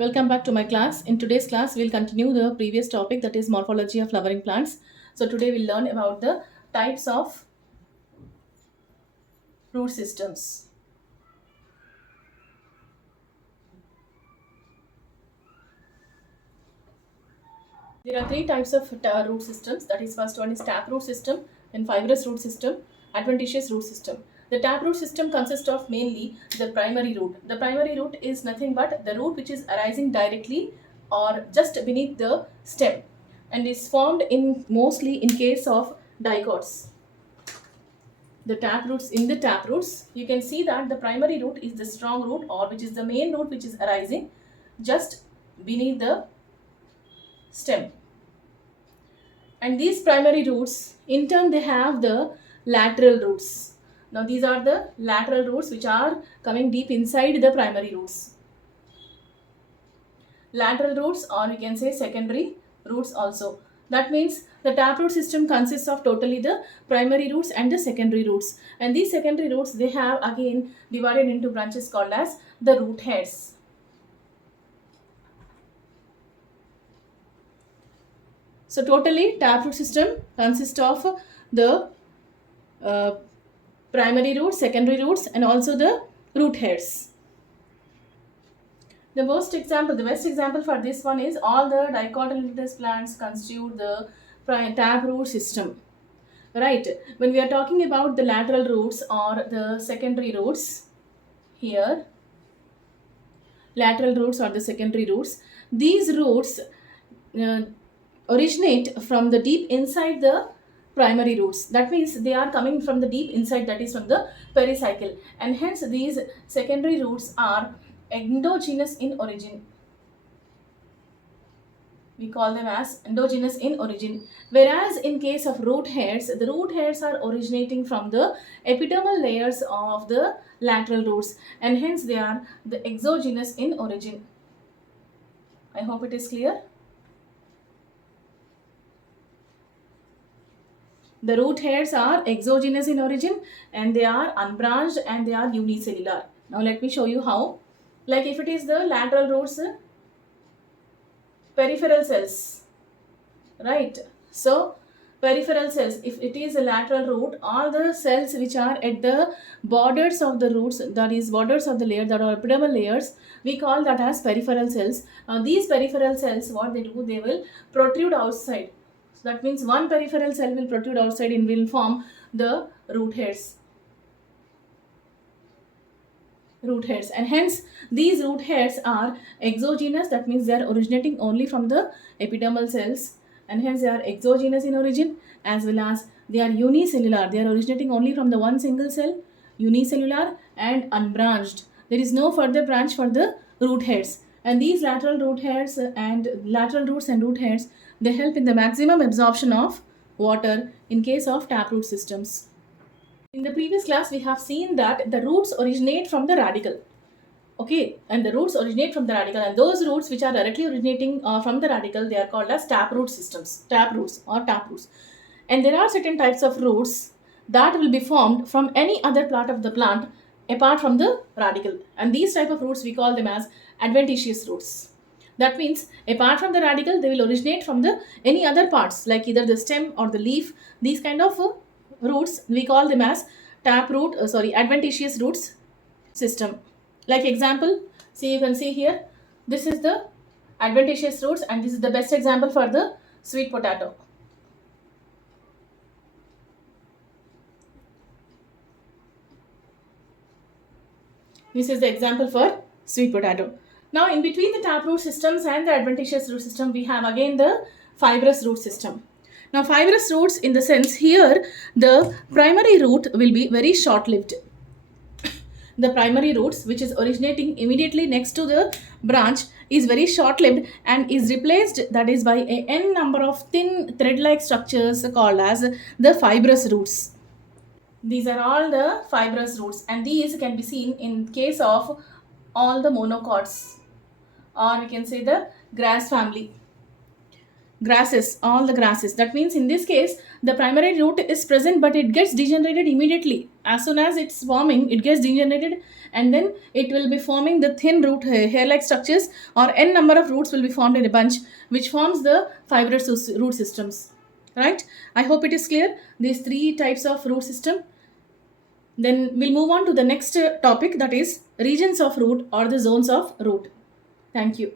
Welcome back to my class. In today's class, we'll continue the previous topic, that is morphology of flowering plants. So today we'll learn about the types of root systems. There are three types of root systems. That is, first one is taproot system, then fibrous root system, adventitious root system. The taproot system consists of mainly the primary root. The primary root is nothing but the root which is arising directly or just beneath the stem and is formed in mostly in case of dicots. The taproots, in the taproots, you can see that the primary root is the strong root, or which is the main root which is arising just beneath the stem. And these primary roots, in turn, they have the lateral roots. Now these are the lateral roots which are coming deep inside the primary roots. Lateral roots, or we can say secondary roots also. That means the taproot system consists of totally the primary roots and the secondary roots. And these secondary roots, they have again divided into branches called as the root hairs. So totally taproot system consists of the primary roots, secondary roots, and also the root hairs. The best example for this one is all the dicotyledonous plants constitute the taproot system. Right. When we are talking about the lateral roots or the secondary roots, here, lateral roots or the secondary roots, these roots originate from the deep inside the primary roots. That means they are coming from the deep inside, that is from the pericycle, and hence these secondary roots are endogenous in origin. We call them as endogenous in origin. Whereas in case of root hairs, the root hairs are originating from the epidermal layers of the lateral roots, and hence they are the exogenous in origin. I hope it is clear. The root hairs are exogenous in origin and they are unbranched and they are unicellular. Now let me show you how. Like if it is the lateral roots, peripheral cells, right? So peripheral cells, if it is a lateral root, all the cells which are at the borders of the roots, that is borders of the layer, that are epidermal layers, we call that as peripheral cells. These peripheral cells, what they do, they will protrude outside. So that means one peripheral cell will protrude outside and will form the root hairs. And hence these root hairs are exogenous. That means they are originating only from the epidermal cells, and hence they are exogenous in origin, as well as they are unicellular. They are originating only from the one single cell, unicellular and unbranched. There is no further branch for the root hairs. And these lateral root hairs and lateral roots and root hairs, they help in the maximum absorption of water in case of taproot systems. In the previous class, we have seen that the roots originate from the radicle. Okay, and the roots originate from the radicle, and those roots which are directly originating from the radicle, they are called as taproot systems, taproots or taproots. And there are certain types of roots that will be formed from any other part of the plant apart from the radicle. And these type of roots, we call them as adventitious roots. That means apart from the radicle, they will originate from the any other parts, like either the stem or the leaf. These kind of roots, we call them as adventitious roots system. Like example, see, you can see here, this is the adventitious roots, and this is the best example for the sweet potato. This is the example for sweet potato. Now in between the taproot systems and the adventitious root system, we have again the fibrous root system. Now fibrous roots, in the sense here, the primary root will be very short-lived. The primary roots, which is originating immediately next to the branch, is very short-lived and is replaced, that is, by a n number of thin thread-like structures called as the fibrous roots. These are all the fibrous roots, and these can be seen in case of all the monocots, or we can say the grass family. grasses, all the grasses. That means in this case, the primary root is present, but it gets degenerated immediately. As soon as it's forming, it gets degenerated, and then it will be forming the thin root hair-like structures, or n number of roots will be formed in a bunch, which forms the fibrous root systems. Right? I hope it is clear. These three types of root system. Then we'll move on to the next topic, that is regions of root or the zones of root. Thank you.